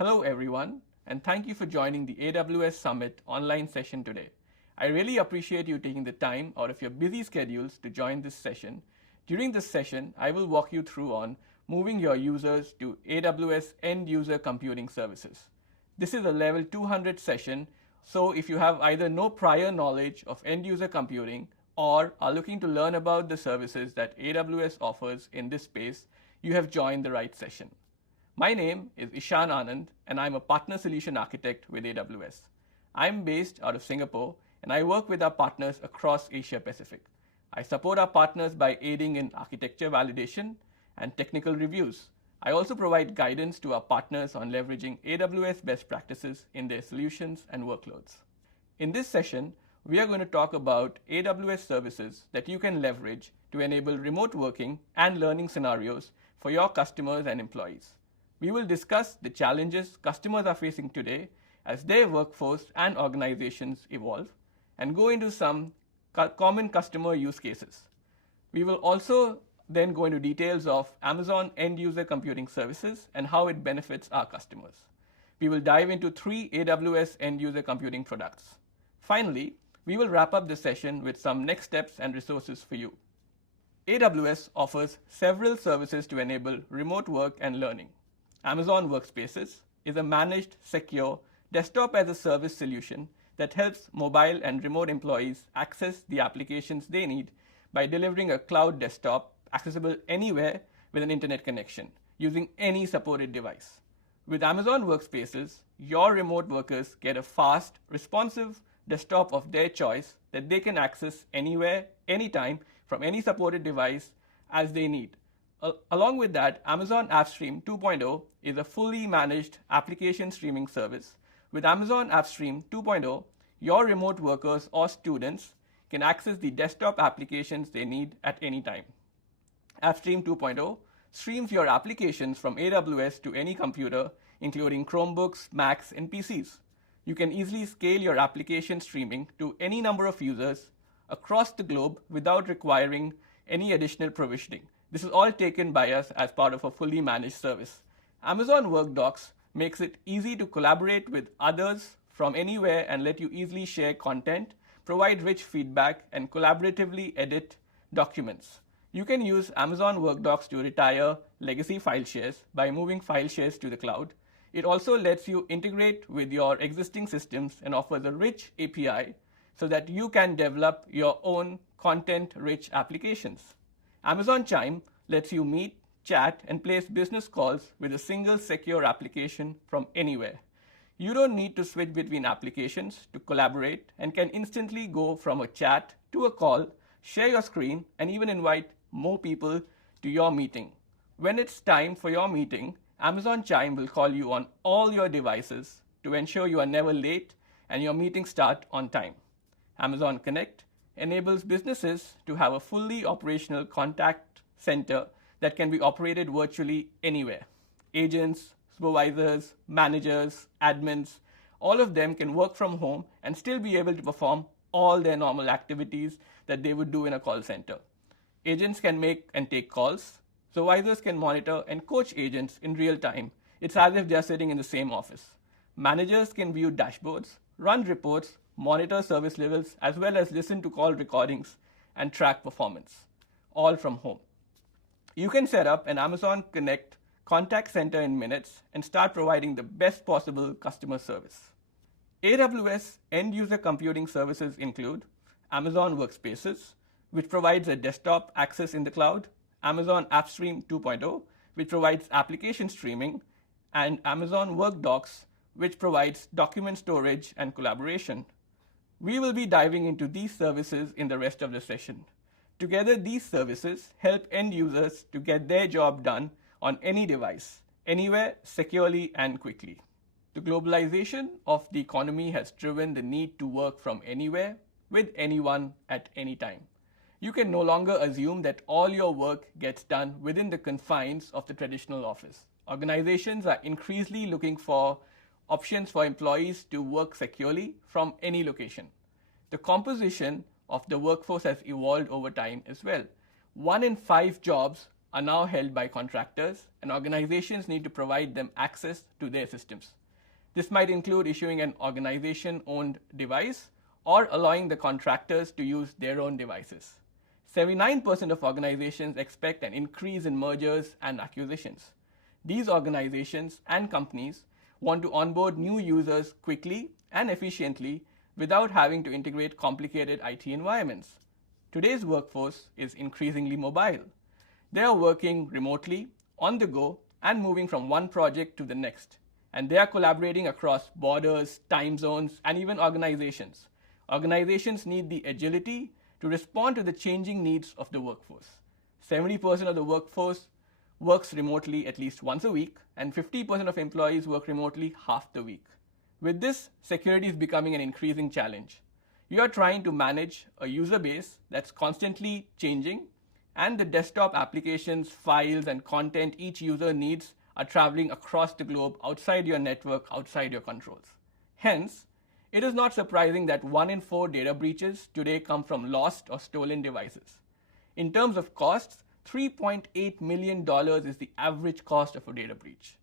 Hello everyone, and thank you for joining the AWS Summit online session today. I really appreciate you taking the time out of your busy schedules to join this session. During this session, I will walk you through on moving your users to AWS End User Computing Services. This is a level 200 session, so if you have either no prior knowledge of end user computing or are looking to learn about the services that AWS offers in this space, you have joined the right session. My name is Ishan Anand, and I'm a Partner Solution Architect with AWS. I'm based out of Singapore, and I work with our partners across Asia Pacific. I support our partners by aiding in architecture validation and technical reviews. I also provide guidance to our partners on leveraging AWS best practices in their solutions and workloads. In this session, we are going to talk about AWS services that you can leverage to enable remote working and learning scenarios for your customers and employees. We will discuss the challenges customers are facing today as their workforce and organizations evolve and go into some common customer use cases. We will also then go into details of Amazon End User Computing Services and how it benefits our customers. We will dive into 3 AWS End User Computing products. Finally, we will wrap up the session with some next steps and resources for you. AWS offers several services to enable remote work and learning. Amazon Workspaces is a managed, secure, desktop-as-a-service solution that helps mobile and remote employees access the applications they need by delivering a cloud desktop accessible anywhere with an internet connection using any supported device. With Amazon Workspaces, your remote workers get a fast, responsive desktop of their choice that they can access anywhere, anytime, from any supported device as they need. Along with that, Amazon AppStream 2.0 is a fully managed application streaming service. With Amazon AppStream 2.0, your remote workers or students can access the desktop applications they need at any time. AppStream 2.0 streams your applications from AWS to any computer, including Chromebooks, Macs, and PCs. You can easily scale your application streaming to any number of users across the globe without requiring any additional provisioning. This is all taken by us as part of a fully managed service. Amazon WorkDocs makes it easy to collaborate with others from anywhere and let you easily share content, provide rich feedback, and collaboratively edit documents. You can use Amazon WorkDocs to retire legacy file shares by moving file shares to the cloud. It also lets you integrate with your existing systems and offers a rich API so that you can develop your own content-rich applications. Amazon Chime lets you meet, chat, and place business calls with a single secure application from anywhere. You don't need to switch between applications to collaborate and can instantly go from a chat to a call, share your screen, and even invite more people to your meeting. When it's time for your meeting, Amazon Chime will call you on all your devices to ensure you are never late and your meetings start on time. Amazon Connect enables businesses to have a fully operational contact center that can be operated virtually anywhere. Agents, supervisors, managers, admins, all of them can work from home and still be able to perform all their normal activities that they would do in a call center. Agents can make and take calls. Supervisors can monitor and coach agents in real time. It's as if they're sitting in the same office. Managers can view dashboards, run reports, monitor service levels, as well as listen to call recordings and track performance, all from home. You can set up an Amazon Connect contact center in minutes and start providing the best possible customer service. AWS End User Computing Services include Amazon Workspaces, which provides a desktop access in the cloud, Amazon AppStream 2.0, which provides application streaming, and Amazon WorkDocs, which provides document storage and collaboration. We will be diving into these services in the rest of the session. Together, these services help end users to get their job done on any device, anywhere, securely and quickly. The globalization of the economy has driven the need to work from anywhere, with anyone, at any time. You can no longer assume that all your work gets done within the confines of the traditional office. Organizations are increasingly looking for options for employees to work securely from any location. The composition of the workforce has evolved over time as well. 1 in 5 jobs are now held by contractors, and organizations need to provide them access to their systems. This might include issuing an organization-owned device or allowing the contractors to use their own devices. 79% of organizations expect an increase in mergers and acquisitions. These organizations and companies want to onboard new users quickly and efficiently without having to integrate complicated IT environments. Today's workforce is increasingly mobile. They are working remotely, on the go, and moving from one project to the next. And they are collaborating across borders, time zones, and even organizations. Organizations need the agility to respond to the changing needs of the workforce. 70% of the workforce works remotely at least once a week, and 50% of employees work remotely half the week. With this, security is becoming an increasing challenge. You are trying to manage a user base that's constantly changing, and the desktop applications, files, and content each user needs are traveling across the globe outside your network, outside your controls. Hence, it is not surprising that 1 in 4 data breaches today come from lost or stolen devices. In terms of costs, $3.8 million is the average cost of a data breach.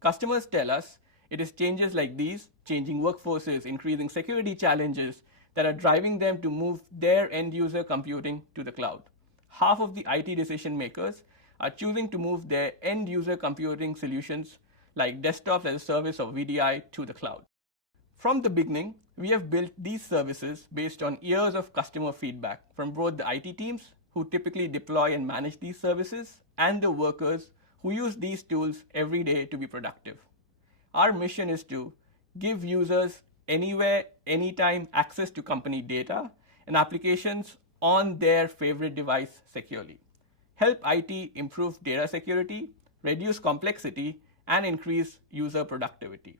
Customers tell us it is changes like these, changing workforces, increasing security challenges, that are driving them to move their end-user computing to the cloud. Half of the IT decision makers are choosing to move their end-user computing solutions like desktops as a service or VDI to the cloud. From the beginning, we have built these services based on years of customer feedback from both the IT teams who typically deploy and manage these services and the workers who use these tools every day to be productive. Our mission is to give users anywhere, anytime access to company data and applications on their favorite device securely. Help IT improve data security, reduce complexity, and increase user productivity.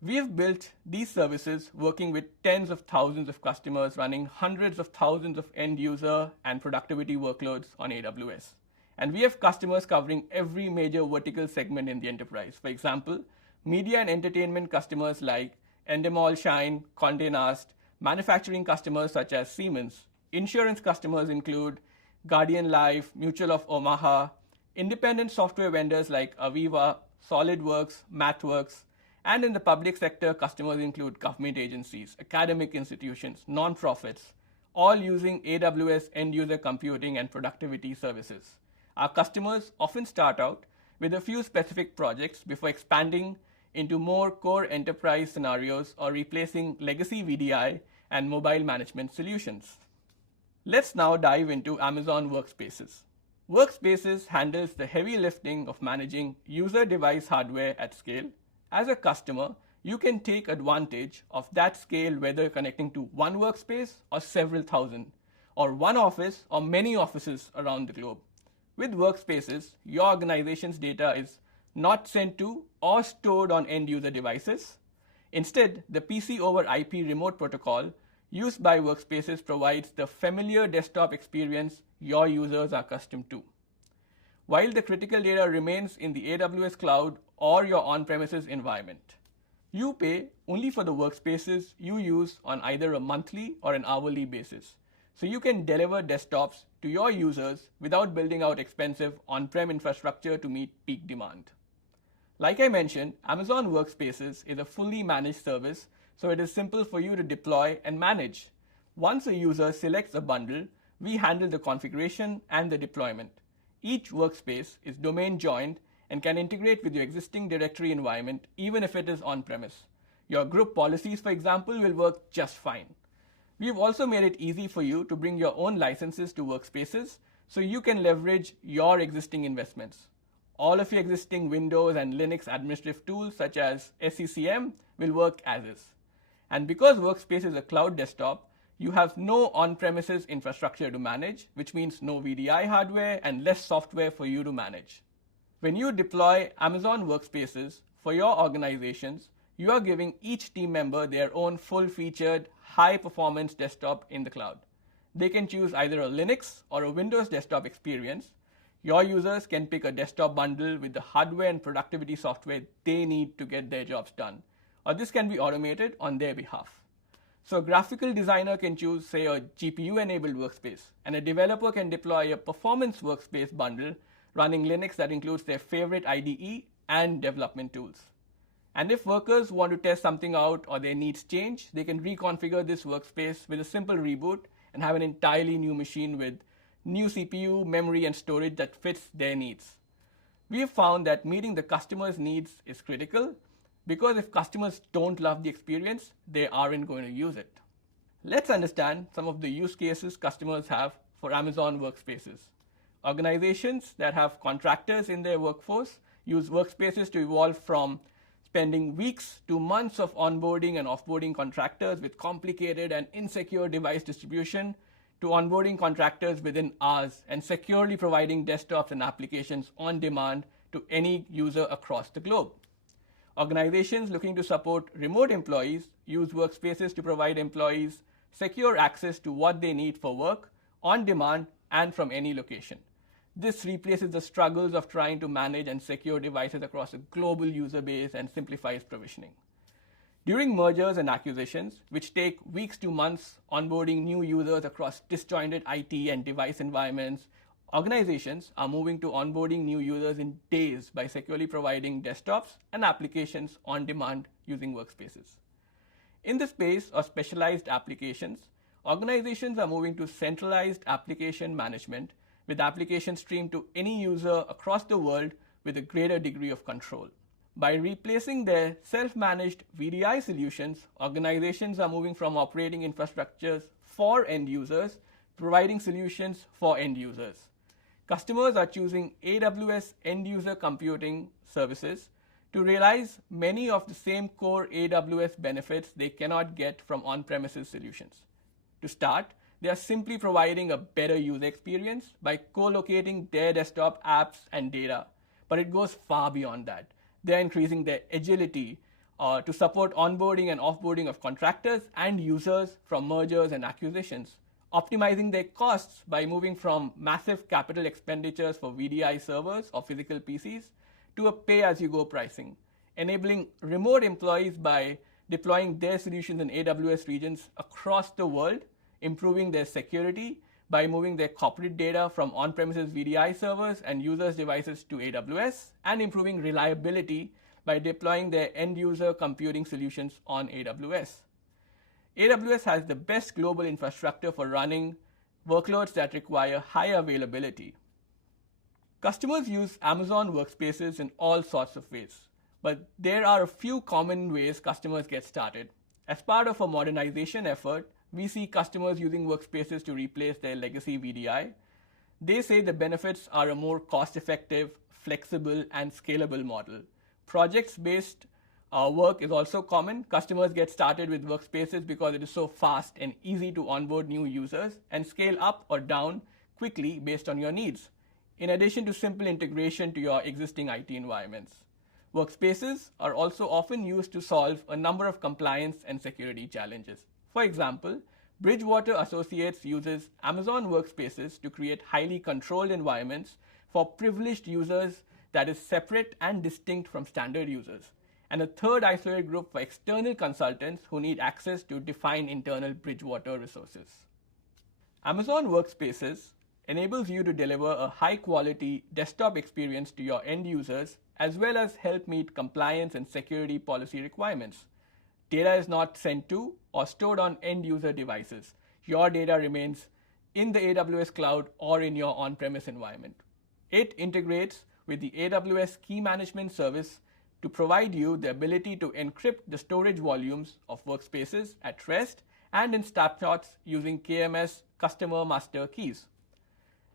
We have built these services working with tens of thousands of customers running hundreds of thousands of end user and productivity workloads on AWS. And we have customers covering every major vertical segment in the enterprise. For example, media and entertainment customers like Endemol Shine, Condé Nast, manufacturing customers such as Siemens. Insurance customers include Guardian Life, Mutual of Omaha, independent software vendors like Aviva, SolidWorks, MathWorks, and in the public sector, customers include government agencies, academic institutions, non-profits, all using AWS end-user computing and productivity services. Our customers often start out with a few specific projects before expanding into more core enterprise scenarios or replacing legacy VDI and mobile management solutions. Let's now dive into Amazon Workspaces. Workspaces handles the heavy lifting of managing user device hardware at scale. As a customer, you can take advantage of that scale whether connecting to one workspace or several thousand, or one office or many offices around the globe. With Workspaces, your organization's data is not sent to or stored on end-user devices. Instead, the PC over IP remote protocol used by Workspaces provides the familiar desktop experience your users are accustomed to. While the critical data remains in the AWS cloud or your on-premises environment, you pay only for the workspaces you use on either a monthly or an hourly basis. So you can deliver desktops to your users without building out expensive on-prem infrastructure to meet peak demand. Like I mentioned, Amazon Workspaces is a fully managed service, so it is simple for you to deploy and manage. Once a user selects a bundle, we handle the configuration and the deployment. Each workspace is domain joined and can integrate with your existing directory environment even if it is on-premise. Your group policies, for example, will work just fine. We've also made it easy for you to bring your own licenses to Workspaces so you can leverage your existing investments. All of your existing Windows and Linux administrative tools such as SCCM will work as is. And because Workspace is a cloud desktop, you have no on-premises infrastructure to manage, which means no VDI hardware and less software for you to manage. When you deploy Amazon Workspaces for your organizations, you are giving each team member their own full-featured, high-performance desktop in the cloud. They can choose either a Linux or a Windows desktop experience. Your users can pick a desktop bundle with the hardware and productivity software they need to get their jobs done, or this can be automated on their behalf. So a graphical designer can choose, say, a GPU-enabled workspace, and a developer can deploy a performance workspace bundle running Linux that includes their favorite IDE and development tools. And if workers want to test something out or their needs change, they can reconfigure this workspace with a simple reboot and have an entirely new machine with new CPU, memory, and storage that fits their needs. We have found that meeting the customer's needs is critical because if customers don't love the experience, they aren't going to use it. Let's understand some of the use cases customers have for Amazon Workspaces. Organizations that have contractors in their workforce use Workspaces to evolve from spending weeks to months of onboarding and offboarding contractors with complicated and insecure device distribution to onboarding contractors within hours and securely providing desktops and applications on demand to any user across the globe. Organizations looking to support remote employees use Workspaces to provide employees secure access to what they need for work on demand and from any location. This replaces the struggles of trying to manage and secure devices across a global user base and simplifies provisioning. During mergers and acquisitions, which take weeks to months onboarding new users across disjointed IT and device environments, organizations are moving to onboarding new users in days by securely providing desktops and applications on demand using Workspaces. In the space of specialized applications, organizations are moving to centralized application management with applications streamed to any user across the world with a greater degree of control. By replacing their self-managed VDI solutions, organizations are moving from operating infrastructures for end users to providing solutions for end users. Customers are choosing AWS end-user computing services to realize many of the same core AWS benefits they cannot get from on-premises solutions. To start, they are simply providing a better user experience by co-locating their desktop apps and data, but it goes far beyond that. They're increasing their agility to support onboarding and offboarding of contractors and users from mergers and acquisitions, optimizing their costs by moving from massive capital expenditures for VDI servers or physical PCs to a pay-as-you-go pricing, enabling remote employees by deploying their solutions in AWS regions across the world, improving their security by moving their corporate data from on-premises VDI servers and users' devices to AWS, and improving reliability by deploying their end-user computing solutions on AWS. AWS has the best global infrastructure for running workloads that require high availability. Customers use Amazon Workspaces in all sorts of ways, but there are a few common ways customers get started. As part of a modernization effort, we see customers using Workspaces to replace their legacy VDI. They say the benefits are a more cost-effective, flexible, and scalable model. Projects-based work is also common. Customers get started with Workspaces because it is so fast and easy to onboard new users and scale up or down quickly based on your needs, in addition to simple integration to your existing IT environments. Workspaces are also often used to solve a number of compliance and security challenges. For example, Bridgewater Associates uses Amazon Workspaces to create highly controlled environments for privileged users that is separate and distinct from standard users, and a third isolated group for external consultants who need access to defined internal Bridgewater resources. Amazon Workspaces enables you to deliver a high-quality desktop experience to your end users, as well as help meet compliance and security policy requirements. Data is not sent to or stored on end-user devices. Your data remains in the AWS cloud or in your on-premise environment. It integrates with the AWS Key Management Service to provide you the ability to encrypt the storage volumes of Workspaces at rest and in snapshots using KMS Customer Master Keys.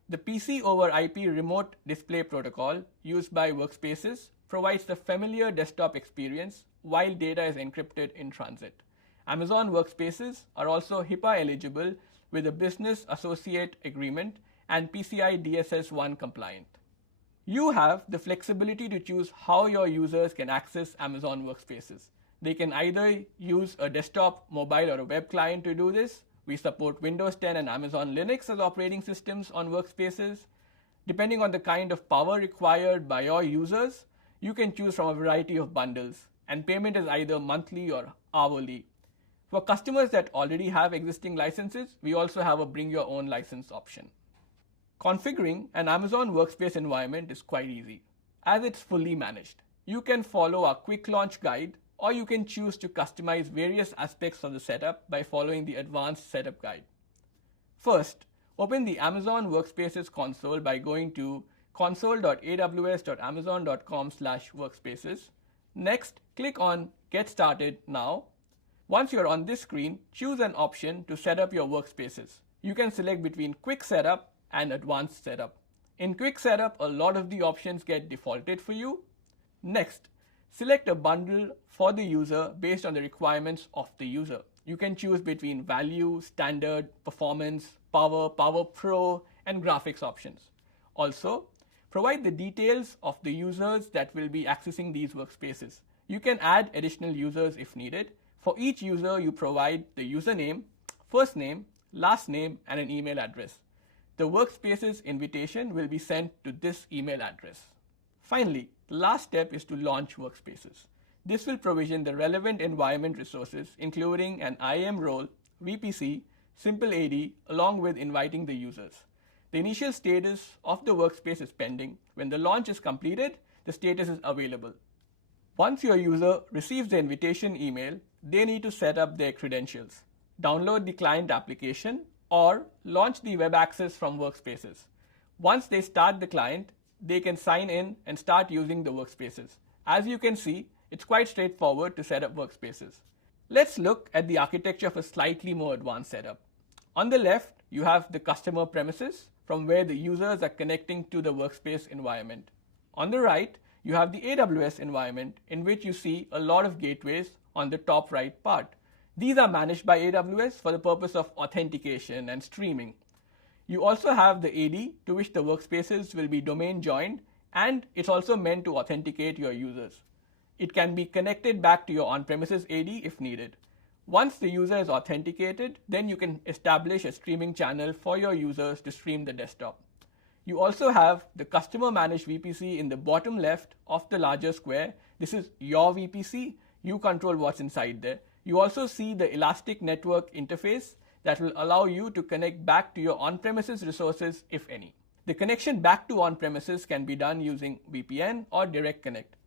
The PC over IP remote display protocol used by Workspaces provides the familiar desktop experience while data is encrypted in transit. Amazon Workspaces are also HIPAA eligible with a Business Associate Agreement and PCI DSS 1 compliant. You have the flexibility to choose how your users can access Amazon Workspaces. They can either use a desktop, mobile, or a web client to do this. We support Windows 10 and Amazon Linux as operating systems on Workspaces. Depending on the kind of power required by your users, you can choose from a variety of bundles, and payment is either monthly or hourly. For customers that already have existing licenses, we also have a bring your own license option. Configuring an Amazon Workspace environment is quite easy, as it's fully managed. You can follow our quick launch guide, or you can choose to customize various aspects of the setup by following the advanced setup guide. First, open the Amazon Workspaces console by going to console.aws.amazon.com/workspaces. Next, click on Get Started Now. Once you're on this screen, choose an option to set up your workspaces. You can select between Quick Setup and Advanced Setup. In Quick Setup, a lot of the options get defaulted for you. Next, select a bundle for the user based on the requirements of the user. You can choose between Value, Standard, Performance, Power, Power Pro, and Graphics options. Also, provide the details of the users that will be accessing these workspaces. You can add additional users if needed. For each user, you provide the username, first name, last name, and an email address. The Workspaces invitation will be sent to this email address. Finally, the last step is to launch Workspaces. This will provision the relevant environment resources, including an IAM role, VPC, Simple AD, along with inviting the users. The initial status of the workspace is pending. When the launch is completed, the status is available. Once your user receives the invitation email, they need to set up their credentials, download the client application, or launch the web access from Workspaces. Once they start the client, they can sign in and start using the workspaces. As you can see, it's quite straightforward to set up workspaces. Let's look at the architecture of a slightly more advanced setup. On the left, you have the customer premises from where the users are connecting to the workspace environment. On the right, you have the AWS environment in which you see a lot of gateways on the top right part. These are managed by AWS for the purpose of authentication and streaming. You also have the AD to which the workspaces will be domain joined, and it's also meant to authenticate your users. It can be connected back to your on-premises AD if needed. Once the user is authenticated, then you can establish a streaming channel for your users to stream the desktop. You also have the customer managed VPC in the bottom left of the larger square. This is your VPC. You control what's inside there. You also see the elastic network interface that will allow you to connect back to your on-premises resources if any. The connection back to on-premises can be done using VPN or Direct Connect.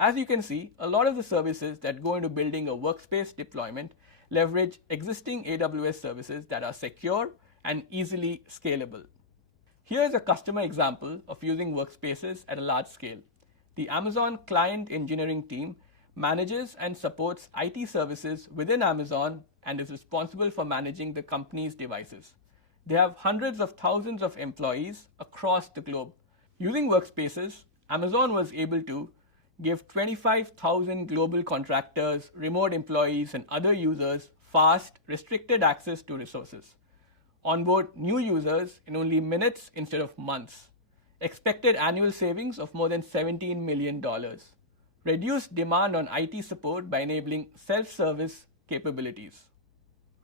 As you can see, a lot of the services that go into building a workspace deployment leverage existing AWS services that are secure and easily scalable. Here is a customer example of using workspaces at a large scale. The Amazon client engineering team manages and supports IT services within Amazon and is responsible for managing the company's devices. They have hundreds of thousands of employees across the globe. Using Workspaces, Amazon was able to give 25,000 global contractors, remote employees, and other users fast, restricted access to resources. Onboard new users in only minutes instead of months. Expected annual savings of more than $17 million. Reduced demand on IT support by enabling self-service capabilities.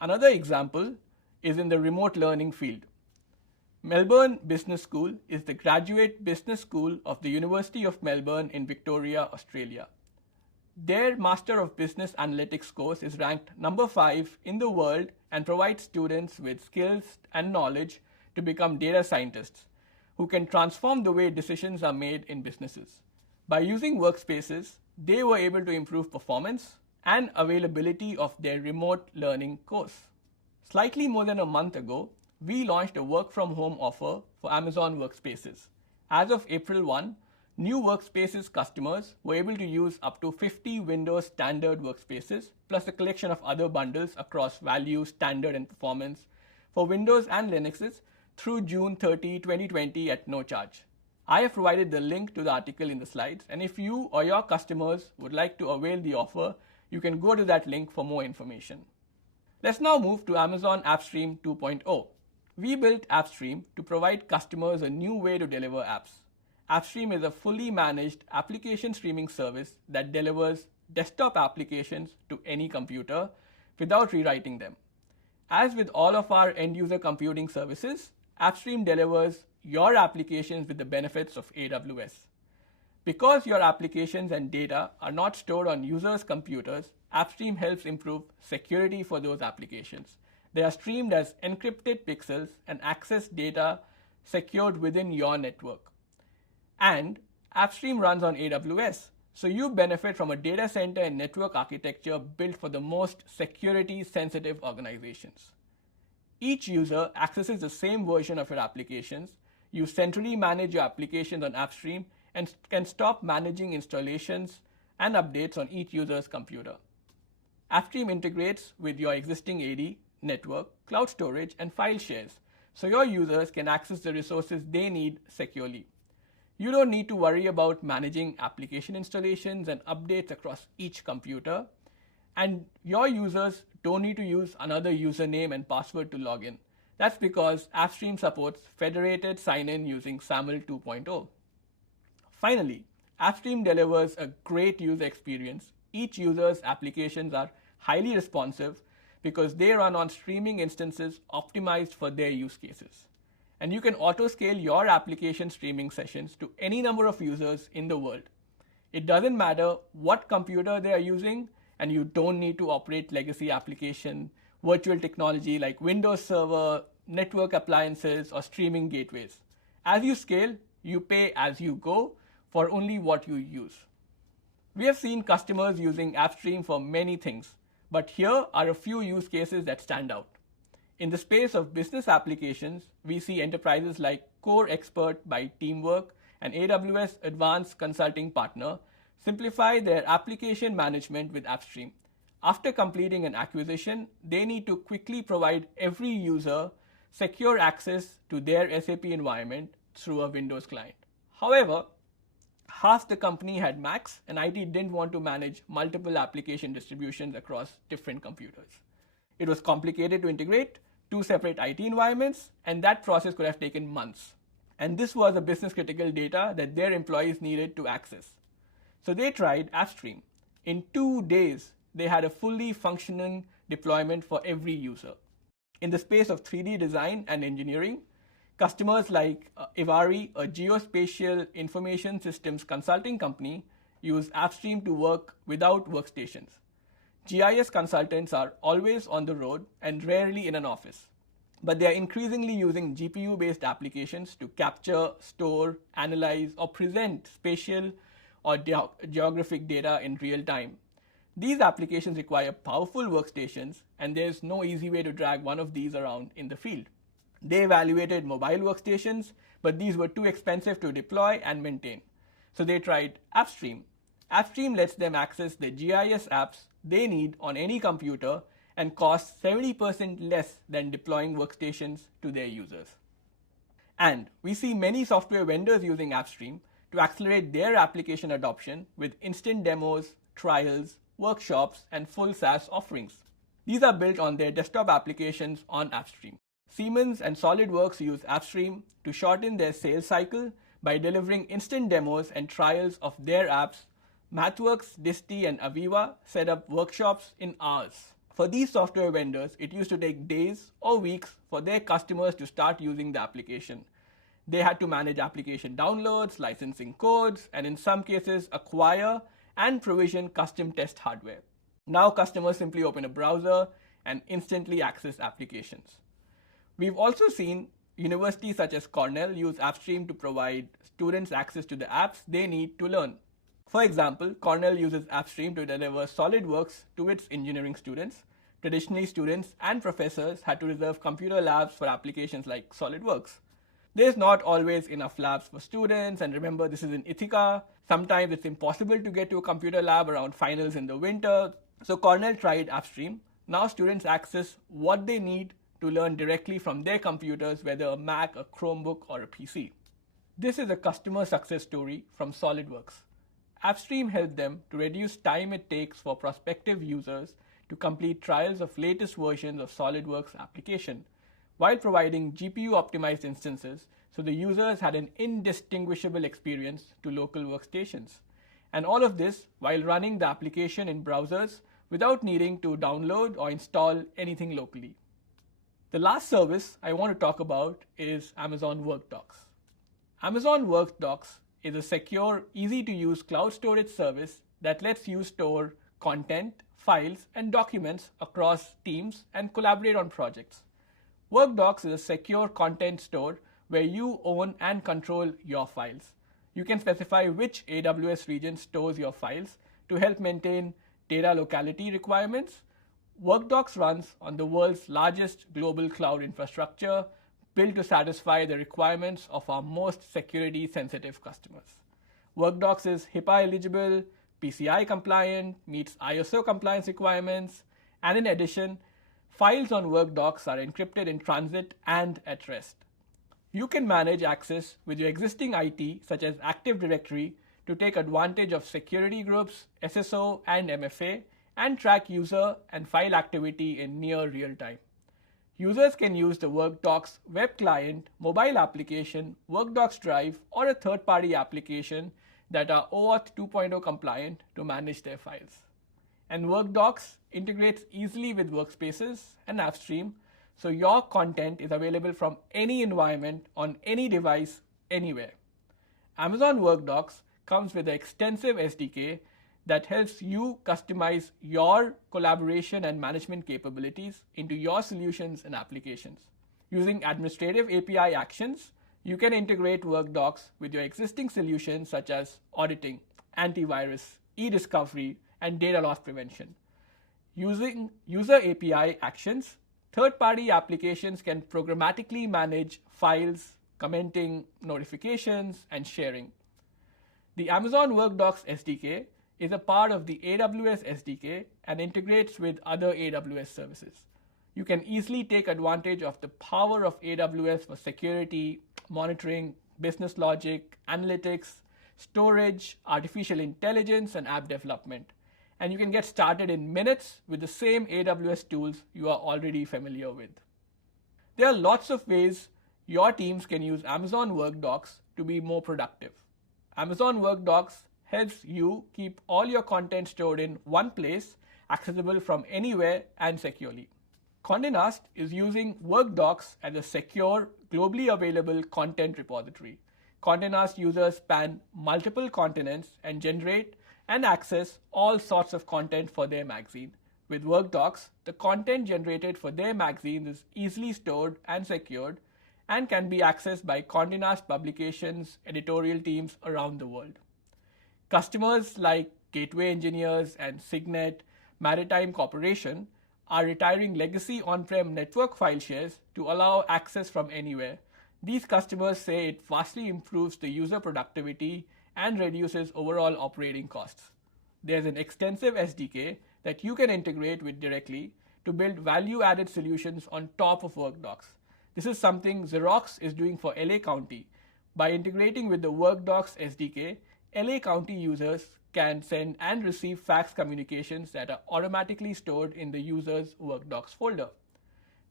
Another example is in the remote learning field. Melbourne Business School is the graduate business school of the University of Melbourne in Victoria, Australia. Their Master of Business Analytics course is ranked number 5 in the world and provides students with skills and knowledge to become data scientists who can transform the way decisions are made in businesses. By using Workspaces, they were able to improve performance and availability of their remote learning course. Slightly more than a month ago, we launched a work-from-home offer for Amazon Workspaces. As of April 1, new Workspaces customers were able to use up to 50 Windows Standard Workspaces, plus a collection of other bundles across Value, Standard, and Performance for Windows and Linuxes through June 30, 2020 at no charge. I have provided the link to the article in the slides, and if you or your customers would like to avail the offer, you can go to that link for more information. Let's now move to Amazon AppStream 2.0. We built AppStream to provide customers a new way to deliver apps. AppStream is a fully managed application streaming service that delivers desktop applications to any computer without rewriting them. As with all of our end-user computing services, AppStream delivers your applications with the benefits of AWS. Because your applications and data are not stored on users' computers, AppStream helps improve security for those applications. They are streamed as encrypted pixels and access data secured within your network. And AppStream runs on AWS, so you benefit from a data center and network architecture built for the most security-sensitive organizations. Each user accesses the same version of your applications. You centrally manage your applications on AppStream and can stop managing installations and updates on each user's computer. AppStream integrates with your existing AD, network, cloud storage, and file shares, so your users can access the resources they need securely. You don't need to worry about managing application installations and updates across each computer, and your users don't need to use another username and password to log in. That's because AppStream supports federated sign-in using SAML 2.0. Finally, AppStream delivers a great user experience. Each user's applications are highly responsive because they run on streaming instances optimized for their use cases. And you can auto-scale your application streaming sessions to any number of users in the world. It doesn't matter what computer they are using, and you don't need to operate legacy application, virtual technology like Windows Server, network appliances, or streaming gateways. As you scale, you pay as you go for only what you use. We have seen customers using AppStream for many things, but here are a few use cases that stand out. In the space of business applications, we see enterprises like Core Expert by Teamwork and AWS Advanced Consulting Partner simplify their application management with AppStream. After completing an acquisition, they need to quickly provide every user secure access to their SAP environment through a Windows client. However, half the company had Macs, and IT didn't want to manage multiple application distributions across different computers. It was complicated to integrate two separate IT environments, and that process could have taken months. And this was the business critical data that their employees needed to access. So they tried AppStream. In 2 days, they had a fully functioning deployment for every user. In the space of 3D design and engineering, customers like Ivari, a geospatial information systems consulting company, use AppStream to work without workstations. GIS consultants are always on the road and rarely in an office, but they are increasingly using GPU-based applications to capture, store, analyze, or present spatial or geographic data in real time. These applications require powerful workstations, and there is no easy way to drag one of these around in the field. They evaluated mobile workstations, but these were too expensive to deploy and maintain. So they tried AppStream. AppStream lets them access the GIS apps they need on any computer and costs 70% less than deploying workstations to their users. And we see many software vendors using AppStream to accelerate their application adoption with instant demos, trials, workshops, and full SaaS offerings. These are built on their desktop applications on AppStream. Siemens and SolidWorks use AppStream to shorten their sales cycle by delivering instant demos and trials of their apps. MathWorks, Disti, and Aviva set up workshops in hours. For these software vendors, it used to take days or weeks for their customers to start using the application. They had to manage application downloads, licensing codes, and in some cases acquire and provision custom test hardware. Now customers simply open a browser and instantly access applications. We've also seen universities such as Cornell use AppStream to provide students access to the apps they need to learn. For example, Cornell uses AppStream to deliver SolidWorks to its engineering students. Traditionally, students and professors had to reserve computer labs for applications like SolidWorks. There's not always enough labs for students, and remember, this is in Ithaca. Sometimes it's impossible to get to a computer lab around finals in the winter. So Cornell tried AppStream. Now students access what they need to learn directly from their computers, whether a Mac, a Chromebook, or a PC. This is a customer success story from SolidWorks. AppStream helped them to reduce time it takes for prospective users to complete trials of latest versions of SolidWorks application, while providing GPU-optimized instances so the users had an indistinguishable experience to local workstations. And all of this while running the application in browsers without needing to download or install anything locally. The last service I want to talk about is Amazon WorkDocs. Amazon WorkDocs is a secure, easy-to-use cloud storage service that lets you store content, files, and documents across teams and collaborate on projects. WorkDocs is a secure content store where you own and control your files. You can specify which AWS region stores your files to help maintain data locality requirements. Workdocs runs on the world's largest global cloud infrastructure, built to satisfy the requirements of our most security-sensitive customers. Workdocs is HIPAA eligible, PCI compliant, meets ISO compliance requirements, and in addition, files on Workdocs are encrypted in transit and at rest. You can manage access with your existing IT, such as Active Directory, to take advantage of security groups, SSO, and MFA, and track user and file activity in near real time. Users can use the Workdocs web client, mobile application, Workdocs Drive, or a third-party application that are OAuth 2.0 compliant to manage their files. And Workdocs integrates easily with Workspaces and AppStream, so your content is available from any environment, on any device, anywhere. Amazon Workdocs comes with an extensive SDK that helps you customize your collaboration and management capabilities into your solutions and applications. Using administrative API actions, you can integrate Workdocs with your existing solutions such as auditing, antivirus, e-discovery, and data loss prevention. Using user API actions, third-party applications can programmatically manage files, commenting, notifications, and sharing. The Amazon Workdocs SDK is a part of the AWS SDK and integrates with other AWS services. You can easily take advantage of the power of AWS for security, monitoring, business logic, analytics, storage, artificial intelligence, and app development. And you can get started in minutes with the same AWS tools you are already familiar with. There are lots of ways your teams can use Amazon Workdocs to be more productive. Amazon Workdocs helps you keep all your content stored in one place, accessible from anywhere and securely. Condé Nast is using Workdocs as a secure, globally available content repository. Condé Nast users span multiple continents and generate and access all sorts of content for their magazine. With Workdocs, the content generated for their magazine is easily stored and secured and can be accessed by Condé Nast publications, editorial teams around the world. Customers like Gateway Engineers and Signet Maritime Corporation are retiring legacy on-prem network file shares to allow access from anywhere. These customers say it vastly improves the user productivity and reduces overall operating costs. There's an extensive SDK that you can integrate with directly to build value-added solutions on top of Workdocs. This is something Xerox is doing for LA County. By integrating with the Workdocs SDK, LA County users can send and receive fax communications that are automatically stored in the user's Workdocs folder.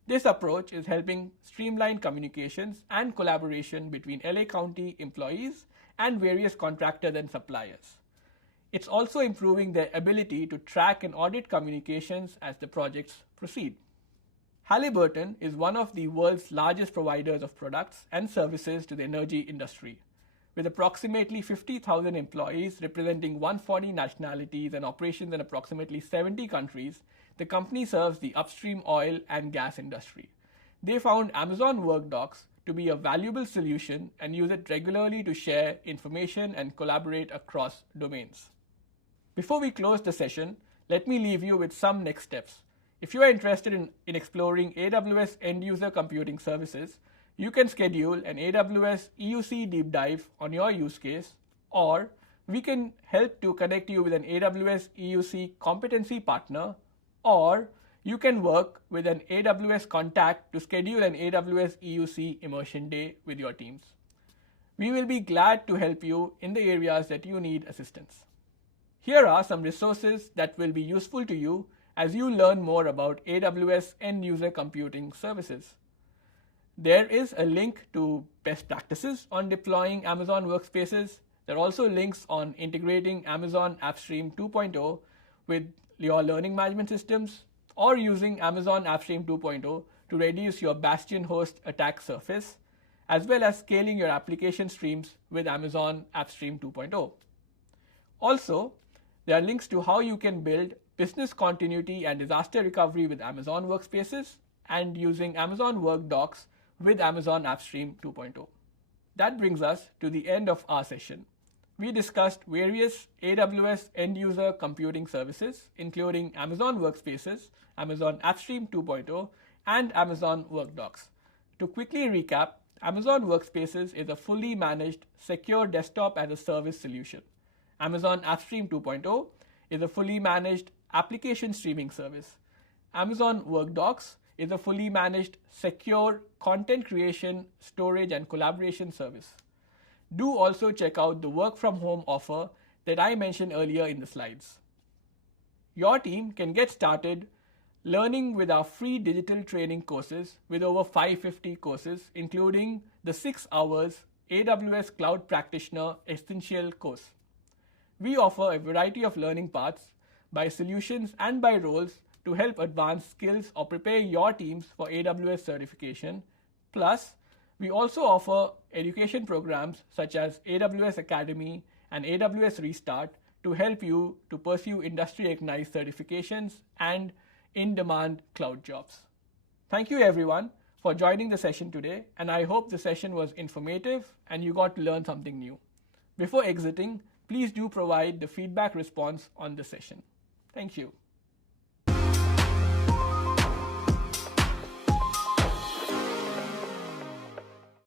This approach is helping streamline communications and collaboration between LA County employees and various contractors and suppliers. It's also improving their ability to track and audit communications as the projects proceed. Halliburton is one of the world's largest providers of products and services to the energy industry. With approximately 50,000 employees representing 140 nationalities and operations in approximately 70 countries, the company serves the upstream oil and gas industry. They found Amazon Workdocs to be a valuable solution and use it regularly to share information and collaborate across domains. Before we close the session, let me leave you with some next steps. If you are interested in exploring AWS end-user computing services, you can schedule an AWS EUC deep dive on your use case, or we can help to connect you with an AWS EUC competency partner, or you can work with an AWS contact to schedule an AWS EUC immersion day with your teams. We will be glad to help you in the areas that you need assistance. Here are some resources that will be useful to you as you learn more about AWS end-user computing services. There is a link to best practices on deploying Amazon Workspaces. There are also links on integrating Amazon AppStream 2.0 with your learning management systems, or using Amazon AppStream 2.0 to reduce your Bastion host attack surface, as well as scaling your application streams with Amazon AppStream 2.0. Also, there are links to how you can build business continuity and disaster recovery with Amazon Workspaces and using Amazon Workdocs with Amazon AppStream 2.0. That brings us to the end of our session. We discussed various AWS end-user computing services, including Amazon Workspaces, Amazon AppStream 2.0, and Amazon WorkDocs. To quickly recap, Amazon Workspaces is a fully managed, secure desktop as a service solution. Amazon AppStream 2.0 is a fully managed application streaming service. Amazon WorkDocs is a fully managed, secure content creation, storage, and collaboration service. Do also check out the work from home offer that I mentioned earlier in the slides. Your team can get started learning with our free digital training courses with over 550 courses, including the 6 hours AWS Cloud Practitioner Essential course. We offer a variety of learning paths by solutions and by roles to help advance skills or prepare your teams for AWS certification. Plus, we also offer education programs such as AWS Academy and AWS Restart to help you to pursue industry-recognized certifications and in-demand cloud jobs. Thank you everyone for joining the session today, and I hope the session was informative and you got to learn something new. Before exiting, please do provide the feedback response on the session. Thank you.